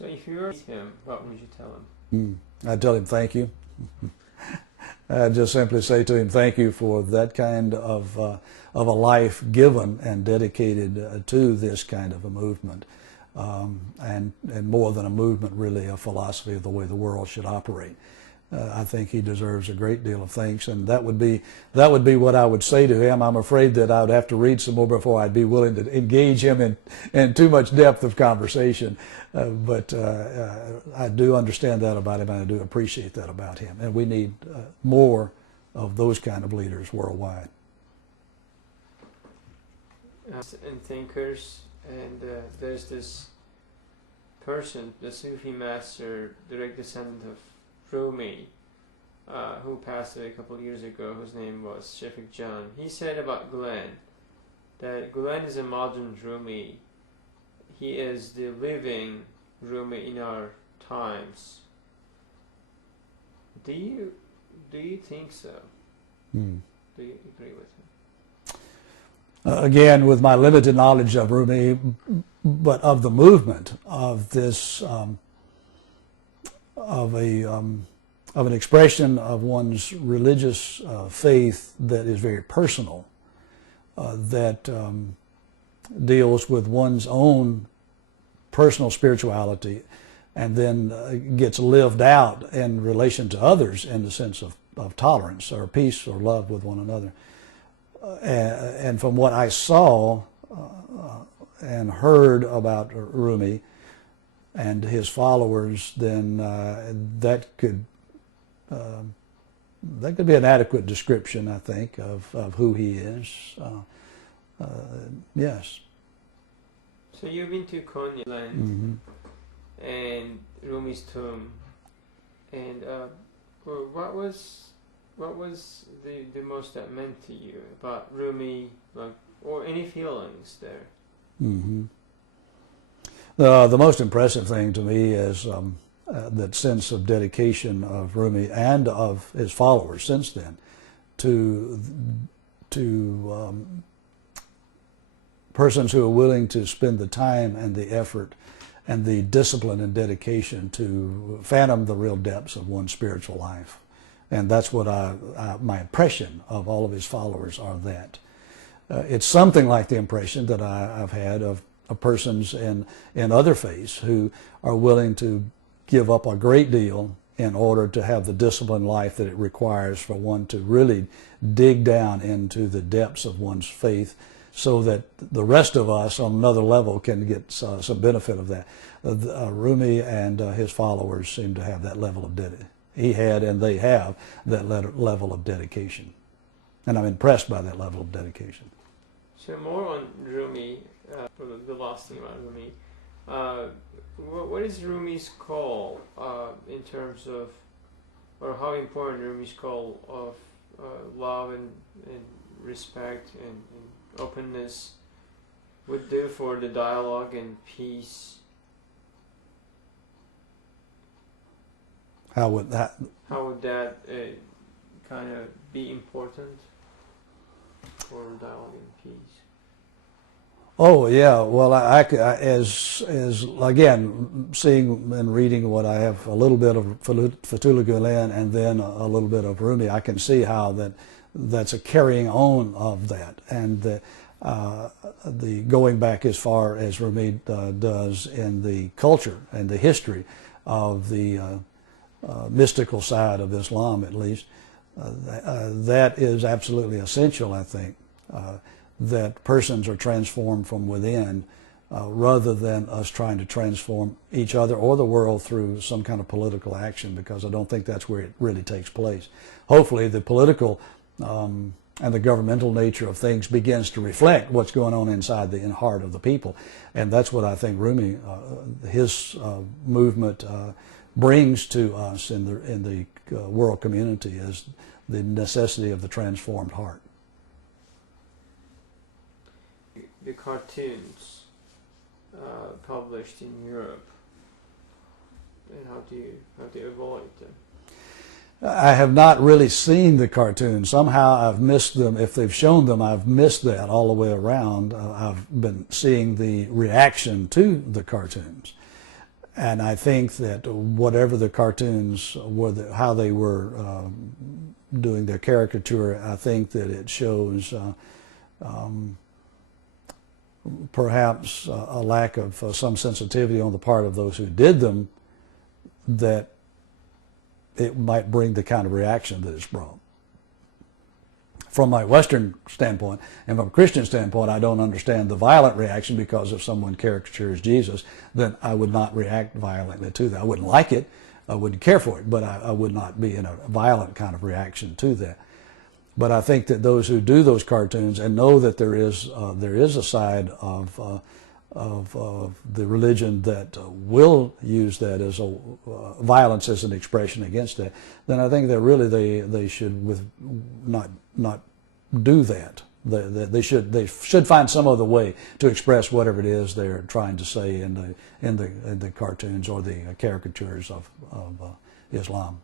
So if you were to meet him, what would you tell him? I'd tell him thank you. I'd just simply say to him, thank you for that kind of a life given and dedicated to this kind of a movement. And more than a movement, really a philosophy of the way the world should operate. I think he deserves a great deal of thanks, and that would be what I would say to him. I'm afraid that I would have to read some more before I'd be willing to engage him in too much depth of conversation. But I do understand that about him, and I do appreciate that about him. And we need more of those kind of leaders worldwide. And thinkers, and there's this person, the Sufi master, direct descendant of Rumi, who passed away a couple of years ago, whose name was Shafiq Jan. He said about Gulen that Gulen is a modern Rumi. He is the living Rumi in our times. Do you think so? Do you agree with him? Again, with my limited knowledge of Rumi, but of the movement of this, of an expression of one's religious faith that is very personal, that deals with one's own personal spirituality, and then gets lived out in relation to others in the sense of tolerance or peace or love with one another. And from what I saw and heard about Rumi and his followers, then that could be an adequate description, I think, of who he is. Yes. So you've been to Konya land and Rumi's tomb, and what was the most that meant to you about Rumi, like, or any feelings there? The most impressive thing to me is that sense of dedication of Rumi and of his followers since then to persons who are willing to spend the time and the effort and the discipline and dedication to fathom the real depths of one's spiritual life. And that's what my impression of all of his followers are that. It's something like the impression that I've had of persons in other faiths who are willing to give up a great deal in order to have the disciplined life that it requires for one to really dig down into the depths of one's faith, so that the rest of us on another level can get some benefit of that. Rumi and his followers seem to have that level of dedication. He had, and they have, that level of dedication. And I'm impressed by that level of dedication. So more on Rumi, the last thing about Rumi. What is Rumi's call in terms of, or how important Rumi's call of love and respect and openness would do for the dialogue and peace? How would that kind of be important for dialogue and peace? Oh yeah, well, as again, seeing and reading what I have, a little bit of Fethullah Gulen and then a little bit of Rumi, I can see how that's a carrying on of that, and the going back as far as Rumi does in the culture and the history of the mystical side of Islam, at least. That is absolutely essential, I think, that persons are transformed from within rather than us trying to transform each other or the world through some kind of political action, because I don't think that's where it really takes place. Hopefully the political and the governmental nature of things begins to reflect what's going on inside the heart of the people. And that's what I think Rumi, his movement, brings to us in the world community, is the necessity of the transformed heart. The cartoons published in Europe, and how do you avoid them? I have not really seen the cartoons. Somehow I've missed them. If they've shown them, I've missed that all the way around. I've been seeing the reaction to the cartoons. And I think that whatever the cartoons were, how they were doing their caricature, I think that it shows perhaps a lack of some sensitivity on the part of those who did them, that it might bring the kind of reaction that it's brought. From my Western standpoint and from a Christian standpoint, I don't understand the violent reaction, because if someone caricatures Jesus, then I would not react violently to that. I wouldn't like it, I wouldn't care for it, but I would not be in a violent kind of reaction to that. But I think that those who do those cartoons and know that there is a side of the religion that will use that as a violence as an expression against that, then I think that really they should not do that. They should find some other way to express whatever it is they're trying to say in the cartoons or the caricatures of Islam.